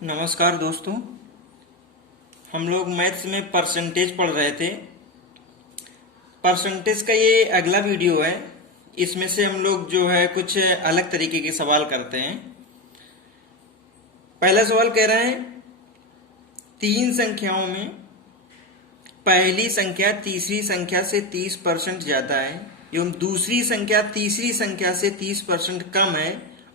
नमस्कार दोस्तों। हम लोग मैथ्स में परसेंटेज पढ़ रहे थे। परसेंटेज का ये अगला वीडियो है। इसमें से हम लोग जो है कुछ अलग तरीके के सवाल करते हैं। पहला सवाल कह रहा है, तीन संख्याओं में पहली संख्या तीसरी संख्या से 30% ज्यादा है एवं दूसरी संख्या तीसरी संख्या से 30% कम है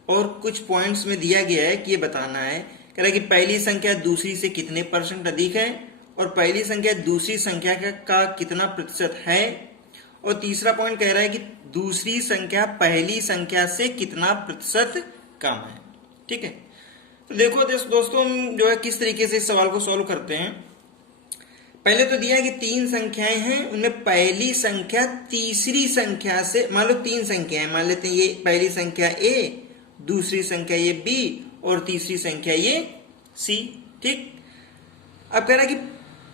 और कुछ पॉइंट्स में दिया गया है कि ये बताना है। कह रहा है कि पहली संख्या दूसरी से कितने परसेंट अधिक है और पहली संख्या दूसरी संख्या का कितना प्रतिशत है, और तीसरा पॉइंट कह रहा है कि दूसरी संख्या पहली संख्या से कितना प्रतिशत कम है। ठीक है, तो देखो दोस्तों हम जो है किस तरीके से इस सवाल को सॉल्व करते हैं। पहले तो दिया है कि तीन संख्याएं हैं, उनमें पहली संख्या तीसरी संख्या से, मान लो तीन संख्याएं, मान लेते हैं ये पहली संख्या ए, दूसरी संख्या ये बी और तीसरी संख्या ये सी। ठीक, अब कह रहा है कि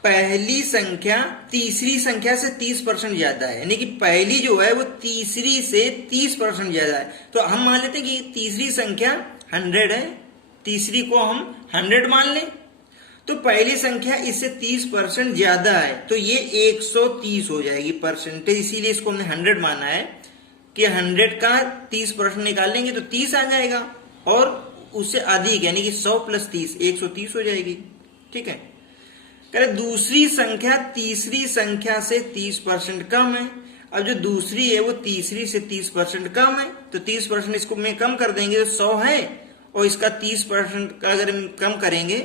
पहली संख्या तीसरी संख्या से 30% ज्यादा है, यानी कि पहली जो है वो तीसरी से 30% ज्यादा है। तो हम मान लेते हैं कि तीसरी संख्या 100 है, तीसरी को हम 100 मान लें, तो पहली संख्या इससे 30% ज्यादा है, तो ये 130 हो जाएगी परसेंटेज। इसीलिए इसको हमने 100 माना है कि 100 का 30% निकाल लेंगे तो 30 आ जाएगा, और उससे अधिक यानी कि 100 प्लस 30 130 हो जाएगी। ठीक है, कह रहे दूसरी संख्या तीसरी संख्या से 30% कम है। अब जो दूसरी है वो तीसरी से 30% कम है, तो 30% इसको में कम कर देंगे तो 100 है, और इसका 30% का अगर कम करेंगे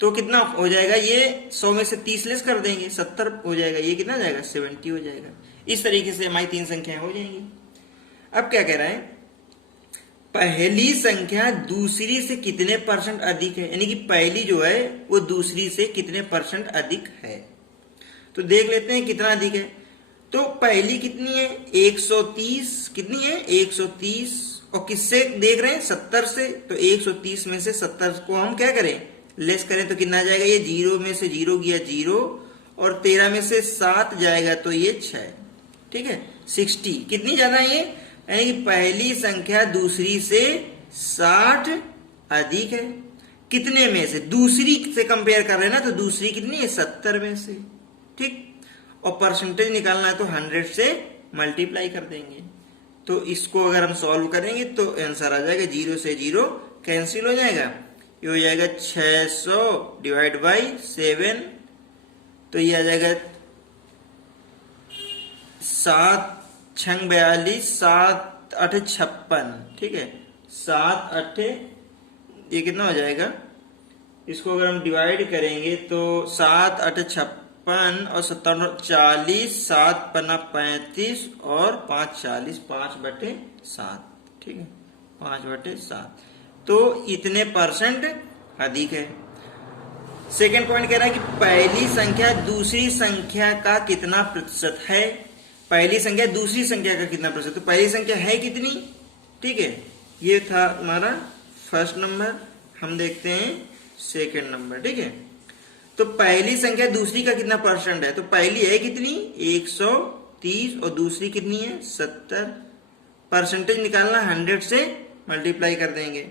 तो कितना हो जाएगा, ये 100 में से 30 लेस कर देंगे 70 हो जाएगा, ये कितना जाएगा 70 हो जाएगा। इस तरीके से हमारी तीन संख्याएं हो जाएंगी। अब क्या कह रहा है, पहली संख्या दूसरी से कितने परसेंट अधिक है, यानी कि पहली जो है वो दूसरी से कितने परसेंट अधिक है। तो देख लेते हैं कितना अधिक है। तो पहली कितनी है 130, कितनी है 130, और किससे देख रहे हैं 70 से, तो 130 में से 70 को हम क्या करें लेस करें तो कितना जाएगा, ये 0 में से 0 गया 0, और 13 में से 7 जाएगा तो ये 6। ठीक है, 60 कितनी ज्यादा है ये, यानी कि पहली संख्या दूसरी से 60 अधिक है। कितने में से, दूसरी से कंपेयर कर रहे हैं ना, तो दूसरी कितनी है 70 में से। ठीक, और परसेंटेज निकालना है तो 100 से मल्टीप्लाई कर देंगे। तो इसको अगर हम सॉल्व करेंगे तो आंसर आ जाएगा 0 से 0 कैंसिल हो जाएगा, ये हो जाएगा 600 डिवाइड बाई 7, तो ये आ जाएगा 7 छंग 42, 7 8 56। ठीक है, 7 8 ये कितना हो जाएगा, इसको अगर हम डिवाइड करेंगे तो 7 8 56 और 7 40, 7 पन्ना 35 और 5 40, 5/7। ठीक है, 5/7, तो इतने परसेंट अधिक है। सेकेंड पॉइंट कह रहा है कि पहली संख्या दूसरी संख्या का कितना प्रतिशत है। पहली संख्या दूसरी संख्या का कितना प्रतिशत, तो पहली संख्या है कितनी। ठीक है, ये था हमारा फर्स्ट नंबर। हम देखते हैं सेकेंड नंबर। ठीक है, तो पहली संख्या दूसरी का कितना परसेंट है, तो पहली है कितनी 130 और दूसरी कितनी है 70। परसेंटेज निकालना 100 से मल्टीप्लाई कर देंगे,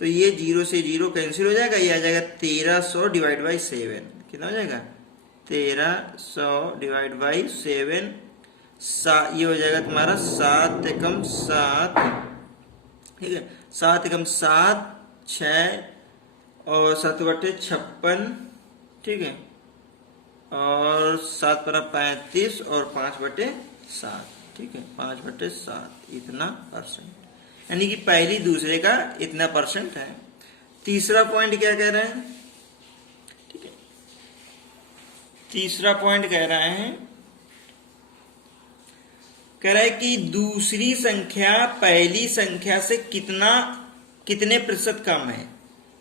तो ये 0 से 0 कैंसिल हो जाएगा, ये आ जाएगा 1300 डिवाइड बाई 7। कितना हो जाएगा 1300 डिवाइड बाई 7, ये हो जाएगा तुम्हारा 7 एकम 7। ठीक है, 7 एकम 7 6 और 7/56। ठीक है, और 7 पर 35 और 5/7। ठीक है, 5/7 इतना परसेंट, यानी कि पहली दूसरे का इतना परसेंट है। तीसरा पॉइंट क्या कह रहे हैं, ठीक है, तीसरा पॉइंट कह रहा है कि दूसरी संख्या पहली संख्या से कितने प्रतिशत कम है,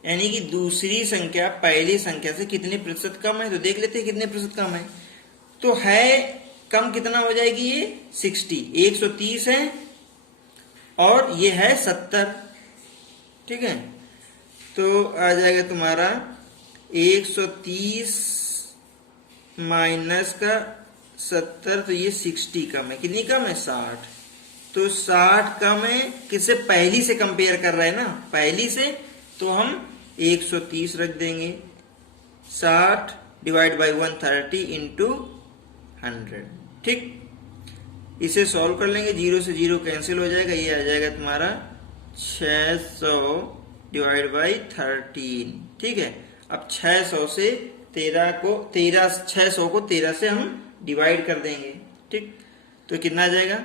यानी कि दूसरी संख्या पहली संख्या से कितने प्रतिशत कम है। तो देख लेते हैं कितने प्रतिशत कम है। तो है कम कितना हो जाएगी, ये 60, 130 है और ये है 70। ठीक है, तो आ जाएगा तुम्हारा 130 माइनस का 70, तो ये 60 कम है। कितनी कम है 60, तो 60 कम है, किससे पहली से कंपेयर कर रहे हैं ना, पहली से, तो हम 130 रख देंगे। 60 डिवाइड बाई 130 इंटू 100। ठीक, इसे सॉल्व कर लेंगे, 0 से 0 कैंसिल हो जाएगा, ये आ जाएगा तुम्हारा 600 डिवाइड बाई 13। ठीक है, अब 600 से 600 को 13 से हम डिवाइड कर देंगे। ठीक, तो कितना आ जाएगा,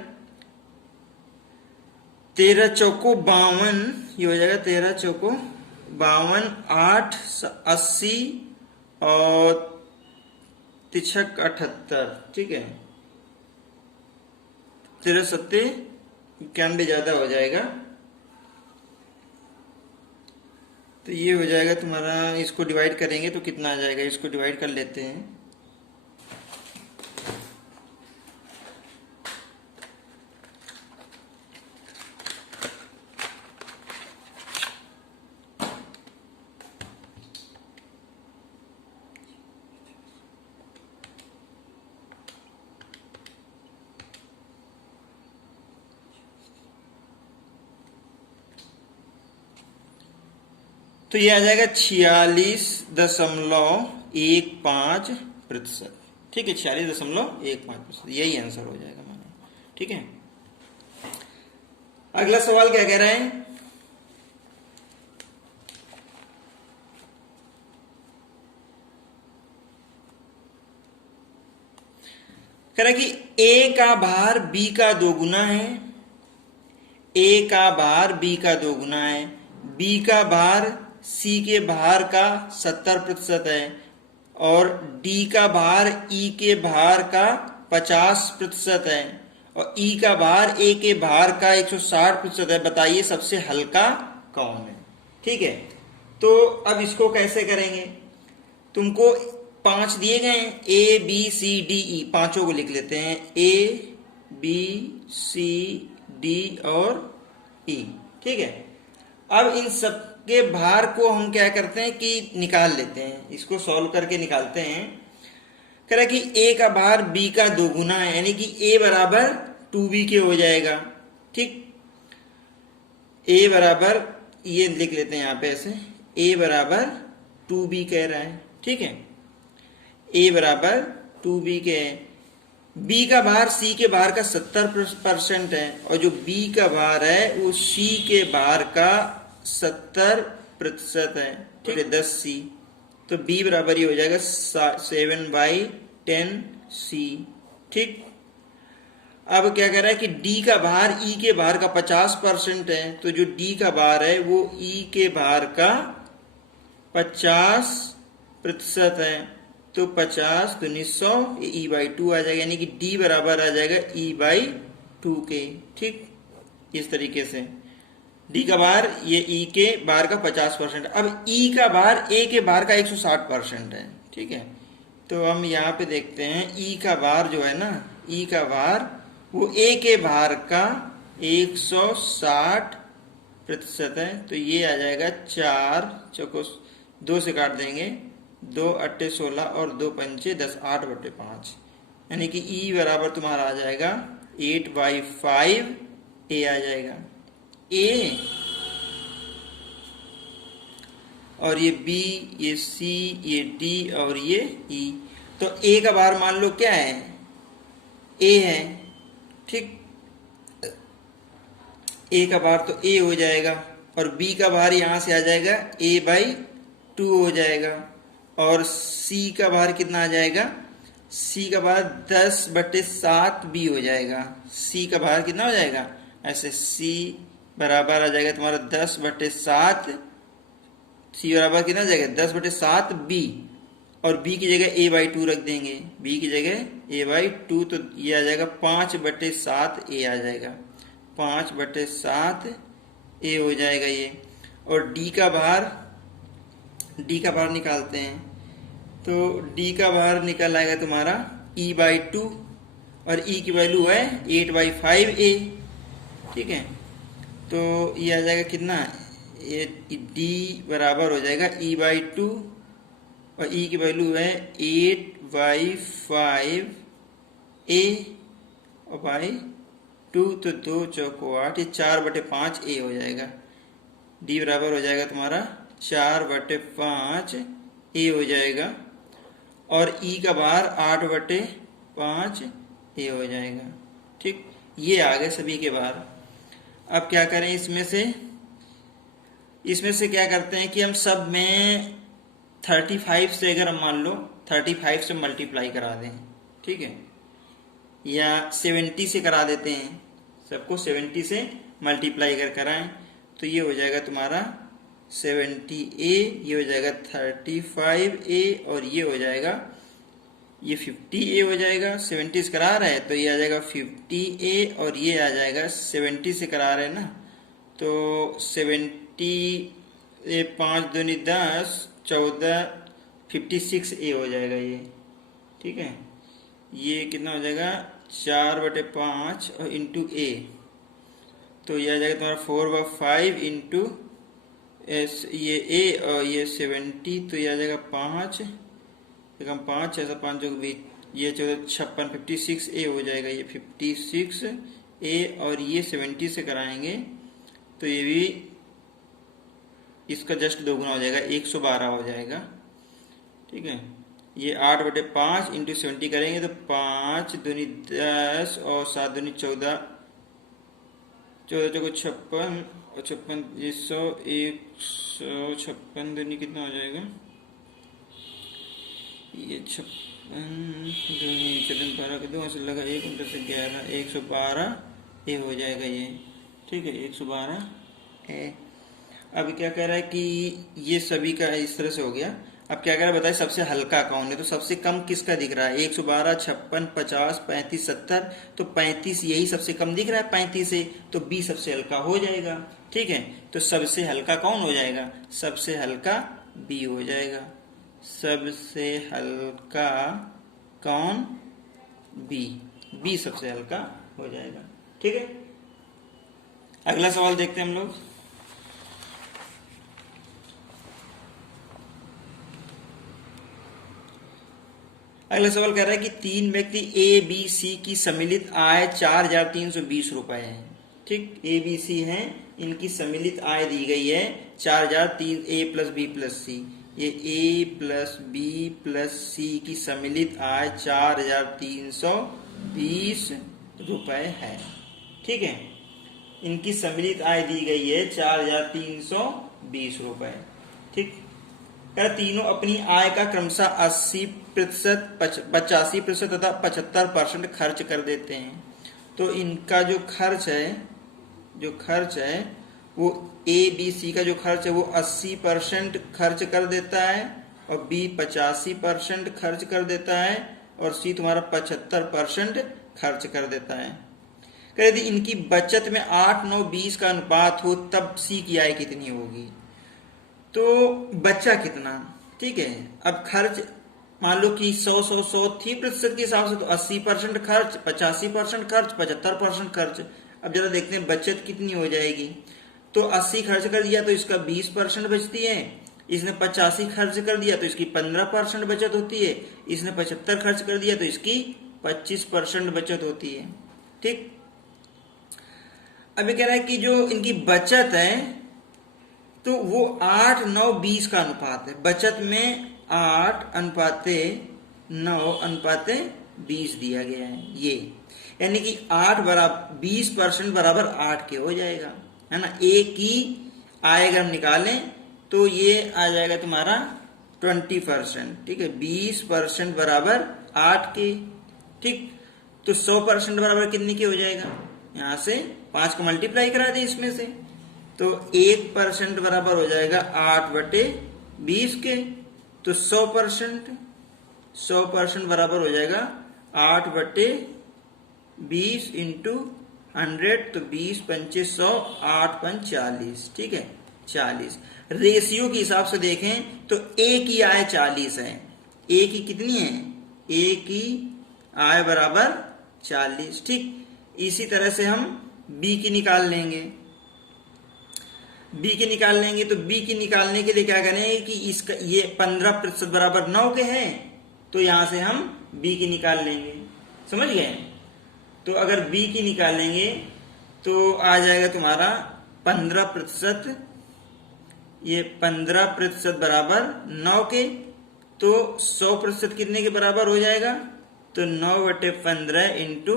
13 चौको 52, ये हो जाएगा 13 चौको 52, 8 80 और 3 78। ठीक है, 13 सत्ते 91 ज्यादा हो जाएगा, तो ये हो जाएगा तुम्हारा, इसको डिवाइड करेंगे तो कितना आ जाएगा, इसको डिवाइड कर लेते हैं। तो ये आ जाएगा 46.15%। ठीक है, 46.15%, यही आंसर हो जाएगा हमारा। ठीक है, अगला सवाल क्या कह रहा है, कह रहा है कि a का भार b का 2 गुना है, a का भार b का 2 गुना है, b का भार c के भार का 70% है और d का भार e के भार का 50% है और e का भार a के भार का 160% है। बताइए सबसे हल्का कौन है। ठीक है, तो अब इसको कैसे करेंगे, तुमको 5 दिए गए हैं, A B C D E, पांचों को लिख लेते हैं, A B C D और E। ठीक है, अब इन सब के भार को हम क्या करते हैं कि निकाल लेते हैं, इसको सॉल्व करके निकालते हैं। कह रहा कि A का भार B का 2 गुना है, यानी कि A बराबर 2B के हो जाएगा। ठीक, A बराबर, ये लिख लेते हैं यहां पे ऐसे, A बराबर 2B कह रहा है। ठीक है, A बराबर 2B के है, B का भार C के भार का 70% है और जो B का भार है वो C के भार का 70% है। ठीक है, 10C, तो B बराबर ही हो जाएगा 7/10C। ठीक, अब क्या कह रहा है कि D का भार E के भार का 50% है, तो जो D का भार है वो E के भार का 50% है, तो 50 तो 100 E/2 आ जाएगा, यानी कि D बराबर आ जाएगा E/2 के। ठीक, इस तरीके से D का भार ये E के भार का 50%। अब E का भार A के भार का 160% है। ठीक है, तो हम यहाँ पे देखते हैं E का भार जो है ना, E का भार वो A के भार का 160% है, तो ये आ जाएगा 4 चौको 2 से काट देंगे, 2 8 16 और 2 पंचे 10, 8/5, यानी कि E बराबर तुम्हारा आ जाएगा 8/5 A आ जाएगा। A और ये B, ये C, ये D और ये E, तो A का भार मान लो क्या है, A है। ठीक, A का भार तो A हो जाएगा और B का भार यहां से आ जाएगा A/2 हो जाएगा और C का भार कितना आ जाएगा, C का भार 10/7B हो जाएगा। C का भार कितना हो जाएगा, ऐसे C बराबर आ जाएगा तुम्हारा 10/7, C बराबर कितना आ जाएगा 10/7B और B की जगह A/2 रख देंगे, B की जगह A/2, तो ये आ जाएगा 5/7 A आ जाएगा, 5/7 A हो जाएगा ये। और D का भार निकालते हैं, तो D का भार निकल आएगा तुम्हारा E/2 और E की वैल्यू है 8/5A। ठीक है, तो ये आ जाएगा कितना, ये D बराबर हो जाएगा E/2 और E की वैल्यू है 8/5A और बाई 2, तो 2 चौको 8, ये 4/5 A हो जाएगा। D बराबर हो जाएगा तुम्हारा 4/5 ए हो जाएगा और ई का बाहर 8/5 ए हो जाएगा। ठीक, ये आ गए सभी के बाहर। अब क्या करें, इसमें से क्या करते हैं कि हम सब में 35 से, अगर हम मान लो 35 से मल्टीप्लाई करा दें, ठीक है, या 70 से करा देते हैं, सबको 70 से मल्टीप्लाई कर कराएं तो ये हो जाएगा तुम्हारा 70A, ये हो जाएगा 35A और ये हो जाएगा, ये 50A हो जाएगा। 70 से करा रहे हैं तो ये आ जाएगा 50A और ये आ जाएगा 70 से करा रहे हैं ना, तो 70 5 दूनी 10 14 56A हो जाएगा ये। ठीक है, ये कितना हो जाएगा 4/5 और इंटू ए, तो ये आ जाएगा तुम्हारा 4/5 इंटू ये ए और ये 70, तो ये आ जाएगा 5 एकम 5 ऐसा 5 जो भी ये 56 56A हो जाएगा, ये 56A और ये 70 से कराएंगे तो ये भी इसका जस्ट दोगुना हो जाएगा, 112 हो जाएगा। ठीक है, ये 8/5 इंटू 70 करेंगे तो 5 दूनी 10 और 7 दूनी 14 14 56 और 56 156 दूनी कितना हो जाएगा, ये 56 दूनी 12 के 2 से लगा 1 से 11 112 ए हो जाएगा ये। ठीक है, 112 ए। अब क्या कह रहा है कि ये सभी का इस तरह से हो गया। अब क्या कह रहा है बताइए सबसे हल्का कौन है, तो सबसे कम किसका दिख रहा है, 112 56 50 35 70, तो 35 यही सबसे कम दिख रहा है 35 से, तो बी सबसे हल्का हो जाएगा। ठीक है, तो सबसे हल्का कौन हो जाएगा, सबसे हल्का बी हो जाएगा। सबसे हल्का कौन, बी सबसे हल्का हो जाएगा। ठीक है, अगला सवाल देखते हैं हम लोग। अगला सवाल कह रहा है कि 3 व्यक्ति ए बी सी की सम्मिलित आय 4,320 रुपए है। ठीक, ए बी सी है, इनकी सम्मिलित आय दी गई है 4,003 ए प्लस बी प्लस सी। ये ए प्लस बी प्लस सी की सम्मिलित आय 4,320 रुपए है। ठीक है, इनकी सम्मिलित आय दी गई है 4,320 रुपए। ठीक, तीनों अपनी आय का क्रमशः 80%, 85% तथा 75% खर्च कर देते हैं। तो इनका जो खर्च है वो ए बी सी का जो खर्च है वो 80% खर्च कर देता है और बी 85% खर्च कर देता है और सी तुम्हारा 75% खर्च कर देता है। यदि इनकी बचत में 8, 9, 20 का अनुपात हो तब सी की आय कितनी होगी, तो बच्चा कितना। ठीक है, अब खर्च मान लो कि 100 थी प्रतिशत के हिसाब से, तो 80% खर्च, 85% खर्च, 75% खर्च। अब जरा देखते हैं बचत कितनी हो जाएगी। तो 80 खर्च कर दिया तो इसका 20% बचती है, इसने 85 खर्च कर दिया तो इसकी 15% बचत होती है, इसने 75 खर्च कर दिया तो इसकी 25% बचत होती है। ठीक, अभी कह रहा है कि जो इनकी बचत है तो वो 8, 9, 20 का अनुपात है। बचत में 8:9:20 दिया गया है, ये यानी कि 20% बराबर 8 के हो जाएगा, है ना। ए की आय अगर हम निकालें तो ये आ जाएगा तुम्हारा 20%। ठीक है, 20% बराबर 8 के। ठीक, तो 100% बराबर कितने के हो जाएगा, यहां से 5 को मल्टीप्लाई करा दे इसमें से, तो 1% बराबर हो जाएगा 8/20 के। तो 100% बराबर हो जाएगा 8/20 इंटू 100, तो 20 पंचे 100, 8 पंच 40। ठीक है, 40। रेशियो के हिसाब से देखें तो ए की आय 40 है। ए की कितनी है, ए की आय बराबर 40। ठीक, इसी तरह से हम बी की निकाल लेंगे। बी की निकाल लेंगे तो बी की निकालने के लिए क्या करेंगे कि इसका ये 15% बराबर 9 के हैं, तो यहां से हम बी की निकाल लेंगे। समझ गए। तो अगर बी की निकालेंगे तो आ जाएगा तुम्हारा 15% ये 15% बराबर 9 के, तो 100% कितने के बराबर हो जाएगा? तो 9/15 इंटू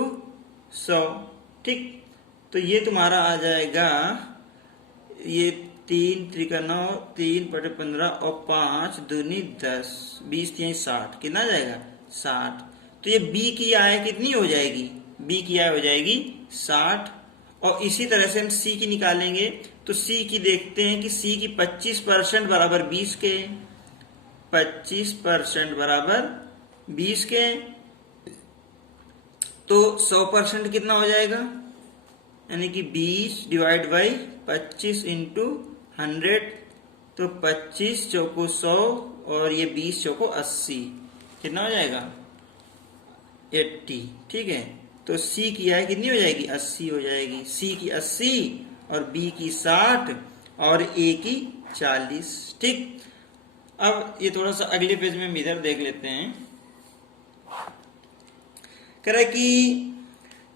100। ठीक, तो ये तुम्हारा आ जाएगा, ये 3 त्रिका 9, 3/15 और 5 दूनी 10, 20 3 60, कितना आ जाएगा? 60। तो ये बी की आय कितनी हो जाएगी? बी की आय हो जाएगी 60। और इसी तरह से हम सी की निकालेंगे, तो सी की देखते हैं कि सी की 25% बराबर 20 के, 25% बराबर 20 के, तो 100% कितना हो जाएगा? यानी कि 20 डिवाइड बाई 25 इंटू 100, तो 25 चौको 100 और ये 20 चौको 80, कितना हो जाएगा? 80। ठीक है, तो सी की आय कितनी हो जाएगी? 80 हो जाएगी। सी की 80 और बी की 60 और ए की 40। ठीक, अब ये थोड़ा सा अगले पेज में हम इधर देख लेते हैं। कह रहा है कि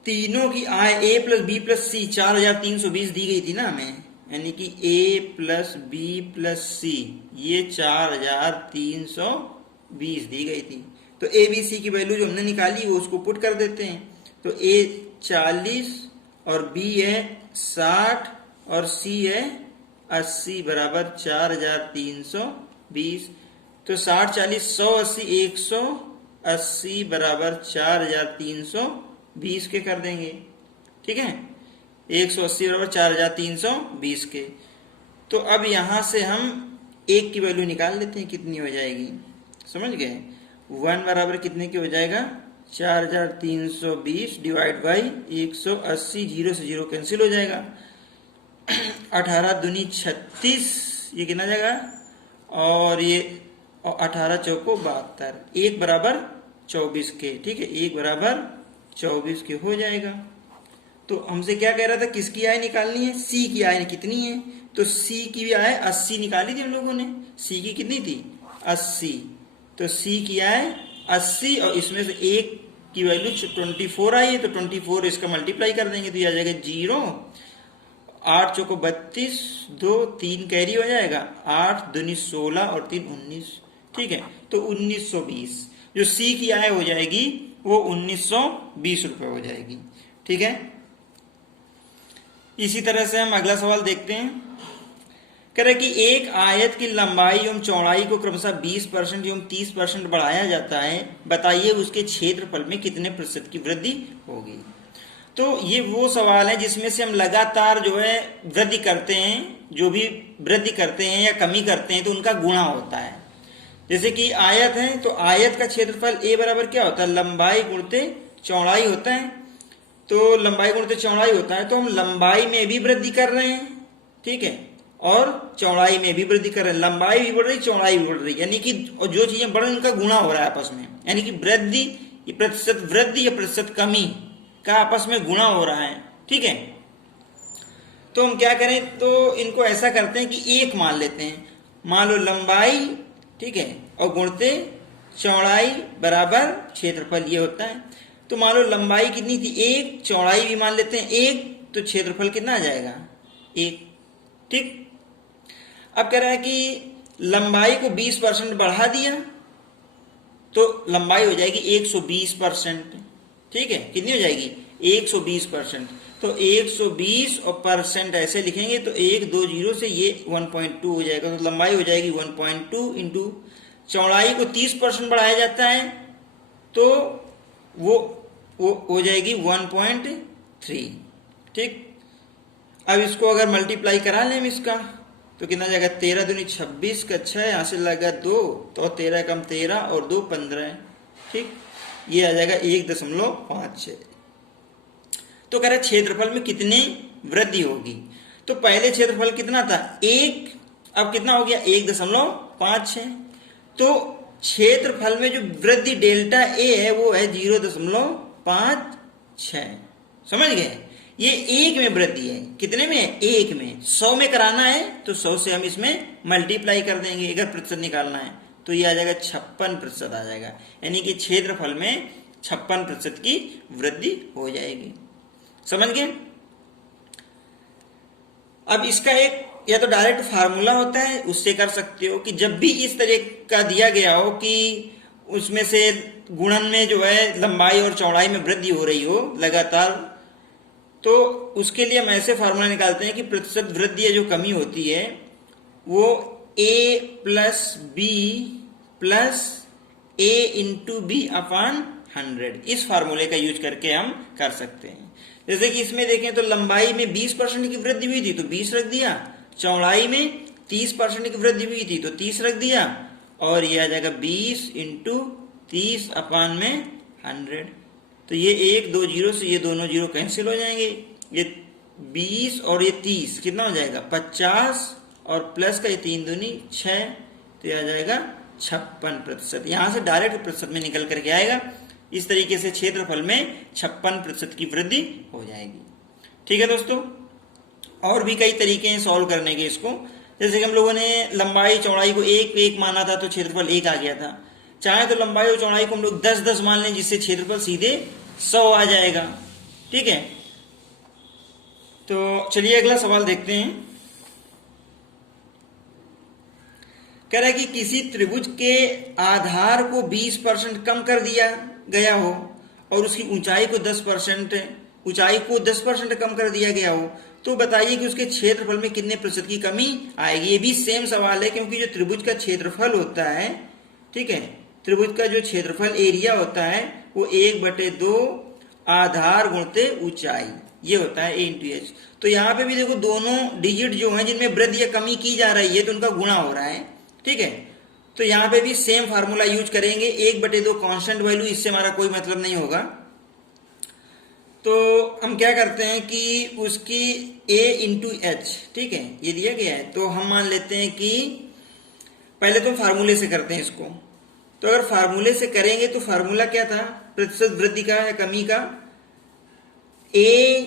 तीनों की आय ए प्लस बी प्लस सी 4320 दी गई थी ना हमें, यानी कि ए प्लस बी प्लस सी ये 4320 दी गई थी। तो ए बी सी की वैल्यू जो हमने निकाली वो उसको पुट कर देते हैं। तो ए 40 और बी है 60 और सी है 80 बराबर 4320। तो 60 40 180 180 बराबर 4320 के कर देंगे। ठीक है, 180 बराबर 4320 के। तो अब यहां से हम एक की वैल्यू निकाल लेते हैं, कितनी हो जाएगी? समझ गए? 1 बराबर कितने की हो जाएगा? 4320 डिवाइड बाई 180, 0 से 0 कैंसिल हो जाएगा। 18 दूनी 36, ये कितना जाएगा? और ये 18 चौको 72, 1 बराबर 24 के। ठीक है, 1 बराबर 24 के हो जाएगा। तो हमसे क्या कह रहा था? किसकी आय निकालनी है? सी की आय कितनी है? तो सी की भी आय 80 निकाली थी हम लोगों ने। सी की कितनी थी? 80। तो सी की आय 80 और इसमें से एक की वैल्यू 24 आई है, तो 24 इसका मल्टीप्लाई कर देंगे तो ये आ जाएगा 0। 8 चौको 32, 2 3 कैरी हो जाएगा, 8 दूनी 16 और 3 19। ठीक है, तो 1920 जो सी की आय हो जाएगी वो 1920 रुपए हो जाएगी। ठीक है, इसी तरह से हम अगला सवाल देखते हैं। कह रहे कि एक आयत की लंबाई एवं चौड़ाई को क्रमशः 20% एवं 30% बढ़ाया जाता है, बताइए उसके क्षेत्रफल में कितने प्रतिशत की वृद्धि होगी। तो ये वो सवाल है जिसमें से हम लगातार जो है वृद्धि करते हैं, जो भी वृद्धि करते हैं या कमी करते हैं तो उनका गुणा होता है। जैसे कि आयत है, तो आयत का क्षेत्रफल ए बराबर क्या होता है? लंबाई गुणते चौड़ाई होता है। तो लंबाई गुणते चौड़ाई होता है, तो हम लंबाई में भी वृद्धि कर रहे हैं। ठीक है, और चौड़ाई में भी वृद्धि कर रहे हैं। लंबाई भी बढ़ रही, चौड़ाई भी बढ़ रही, यानी कि जो चीजें बढ़ रही उनका गुणा हो रहा है आपस में। यानी कि वृद्धि, प्रतिशत वृद्धि या प्रतिशत कमी का आपस में गुणा हो रहा है। ठीक है, तो हम क्या करें? तो इनको ऐसा करते हैं कि एक मान लेते हैं। मान लो लंबाई, ठीक है, और गुणते चौड़ाई बराबर क्षेत्रफल, ये होता है। तो मान लो लंबाई कितनी थी? 1, चौड़ाई भी मान लेते हैं 1, तो क्षेत्रफल कितना आ जाएगा? 1। ठीक, अब कह रहा है कि लंबाई को 20% बढ़ा दिया तो लंबाई हो जाएगी 120%। ठीक है, कितनी हो जाएगी? 120%। तो 120 और परसेंट ऐसे लिखेंगे तो 1 2 0 से ये 1.2 हो जाएगा। तो लंबाई हो जाएगी 1.2 इंटू चौड़ाई को 30% बढ़ाया जाता है तो वो हो जाएगी 1.3। ठीक, अब इसको अगर मल्टीप्लाई करा लें इसका तो कितना जाएगा? 13 दूनी 26 का 6, यहां से लगा 2, तो 13 कम 13 और 2 15। ठीक, ये आ जाएगा 1.56। तो कह रहे क्षेत्रफल में कितनी वृद्धि होगी। तो पहले क्षेत्रफल कितना था? 1, अब कितना हो गया? 1.56। तो क्षेत्रफल में जो वृद्धि डेल्टा ए है वो है 0.56। समझ गए? ये 1 में वृद्धि है। कितने में? 1 में। 100 में कराना है तो 100 से हम इसमें मल्टीप्लाई कर देंगे। अगर प्रतिशत निकालना है तो ये आ जाएगा 56% आ जाएगा। यानी कि क्षेत्रफल में 56% की वृद्धि हो जाएगी। समझ गए? अब इसका एक या तो डायरेक्ट फार्मूला होता है उससे कर सकते हो कि जब भी इस तरह का दिया गया हो कि उसमें से गुणन में जो है लंबाई और चौड़ाई में वृद्धि हो रही हो लगातार, तो उसके लिए हम ऐसे फार्मूला निकालते हैं कि प्रतिशत वृद्धि या जो कमी होती है वो a plus B plus a into B upon 100, इस फार्मूले का यूज करके हम कर सकते हैं। जैसे कि इसमें देखें तो लंबाई में 20% की वृद्धि हुई थी तो 20 रख दिया, चौड़ाई में 30% की वृद्धि हुई थी तो 30 रख दिया, और ये आ जाएगा 20 इंटू 30 अपॉन में 100। तो ये 1 2 जीरो से ये दोनों जीरो कैंसिल हो जाएंगे, ये 20 और ये 30 कितना हो जाएगा 50, और प्लस का ये 3 दूनी 6, तो ये आ जाएगा 56%। यहां से डायरेक्ट प्रतिशत में निकल करके आएगा। इस तरीके से क्षेत्रफल में 56% की वृद्धि हो जाएगी। ठीक है दोस्तों, और भी कई तरीके हैं सॉल्व करने के इसको। जैसे कि हम लोगों ने लंबाई चौड़ाई को 1 1 माना था तो क्षेत्रफल 1 आ गया था। चाहे तो लंबाई और चौड़ाई को हम लोग 10 10 मान लें जिससे क्षेत्रफल सीधे 100 आ जाएगा। ठीक है, तो चलिए अगला सवाल देखते हैं। कह रहा है कि किसी त्रिभुज के आधार को 20% कम कर दिया गया हो और उसकी ऊंचाई को 10% कम कर दिया गया हो, तो बताइए कि उसके क्षेत्रफल में कितने प्रतिशत की कमी आएगी। ये भी सेम सवाल है, क्योंकि जो त्रिभुज का क्षेत्रफल होता है, ठीक है, त्रिभुज का जो क्षेत्रफल एरिया होता है वो 1/2 आधार गुणते ऊंचाई, ये होता है a इंटू एच। तो यहाँ पे भी देखो दोनों डिजिट जो है जिनमें वृद्धि या कमी की जा रही है तो उनका गुणा हो रहा है। ठीक है, तो यहाँ पे भी सेम फार्मूला यूज करेंगे, 1/2 कांस्टेंट वैल्यू, इससे हमारा कोई मतलब नहीं होगा। तो हम क्या करते हैं कि उसकी a इंटू एच, ठीक है, ये दिया गया है, तो हम मान लेते हैं कि पहले तो फार्मूले से करते हैं इसको। तो अगर फार्मूले से करेंगे तो फार्मूला क्या था प्रतिशत वृद्धि का या कमी का, a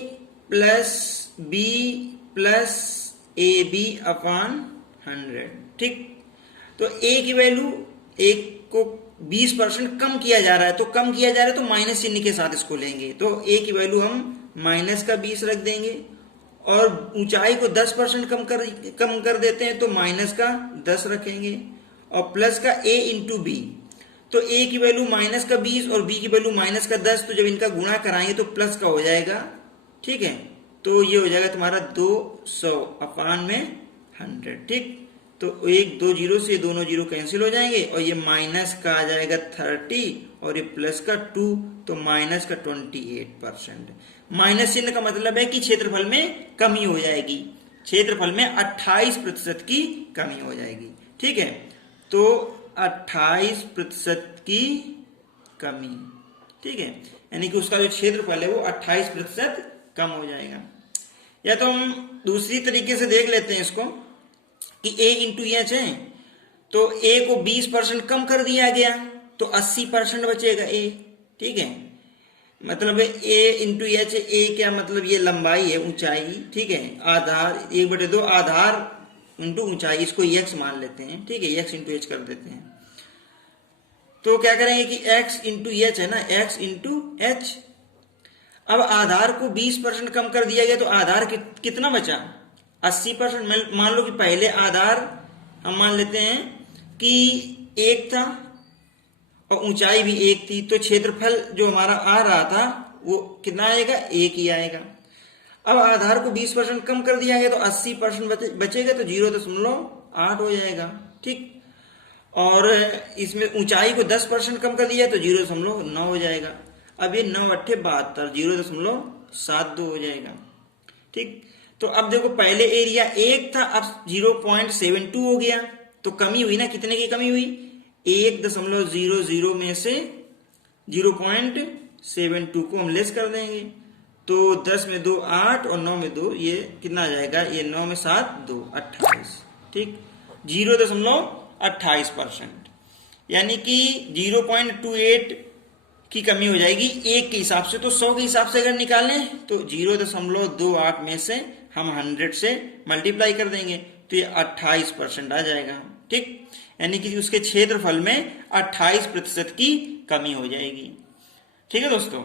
plus B plus A B upon 100। ठीक, तो a की वैल्यू 1 को 20% कम किया जा रहा है, तो कम किया जा रहा है तो माइनस चिन्ह के साथ इसको लेंगे, तो a की वैल्यू हम माइनस का 20 रख देंगे, और ऊंचाई को 10% कम कर देते हैं तो माइनस का 10 रखेंगे, और प्लस का a इंटू बी, तो a की वैल्यू माइनस का 20 और b की वैल्यू माइनस का 10, तो जब इनका गुणा कराएंगे तो प्लस का हो जाएगा। ठीक है, तो ये हो जाएगा तुम्हारा 200 अपॉन में 100। ठीक, तो 1 2 जीरो से दोनों जीरो कैंसिल हो जाएंगे, और ये माइनस का आ जाएगा 30 और ये प्लस का 2, तो माइनस का 28%। माइनस चिन्ह का मतलब है कि क्षेत्रफल में कमी हो जाएगी, क्षेत्रफल में 28% की कमी हो जाएगी। ठीक है, तो 28% की कमी, ठीक है, यानी कि उसका जो क्षेत्रफल है वो 28% कम हो जाएगा। या तो हम दूसरी तरीके से देख लेते हैं इसको कि a इंटू एच है, तो a को 20% कम कर दिया गया तो 80% बचेगा a। ठीक है, मतलब a इंटू एच, a क्या मतलब ये लंबाई है, ऊंचाई, ठीक है, आधार 1/2 आधार इंटू ऊंचाई, इसको x मान लेते हैं। ठीक है, x इंटू एच कर देते हैं, तो क्या करेंगे कि x इंटू एच है ना, x इंटू एच। अब आधार को 20% कम कर दिया गया तो आधार कितना बचा 80%। मान लो कि पहले आधार हम मान लेते हैं कि 1 था और ऊंचाई भी 1 थी, तो क्षेत्रफल जो हमारा आ रहा था वो कितना आएगा 1 ही आएगा। अब आधार को 20% कम कर दिया गया तो 80% बचेगा, तो 0.8 हो जाएगा। ठीक, और इसमें ऊंचाई को 10% कम कर दिया तो 0.9 हो जाएगा। अब ये 9 8 72, 0.72 हो जाएगा। ठीक, तो अब देखो पहले एरिया 1 था, अब 0.72 हो गया, तो कमी हुई ना, कितने की कमी हुई 1.00 में से 0.72 को हम लेस कर देंगे, तो 10 में 2 8 और 9 में 2, ये कितना आ जाएगा, ये 9 में 7 2 28। ठीक, 0.28%, यानी कि 0.28 की कमी हो जाएगी 1 के हिसाब से। तो 100 के हिसाब से अगर निकालें तो 0.28 में से हम 100 से मल्टीप्लाई कर देंगे तो ये 28% आ जाएगा। ठीक, यानी कि उसके क्षेत्रफल में 28% की कमी हो जाएगी। ठीक है दोस्तों।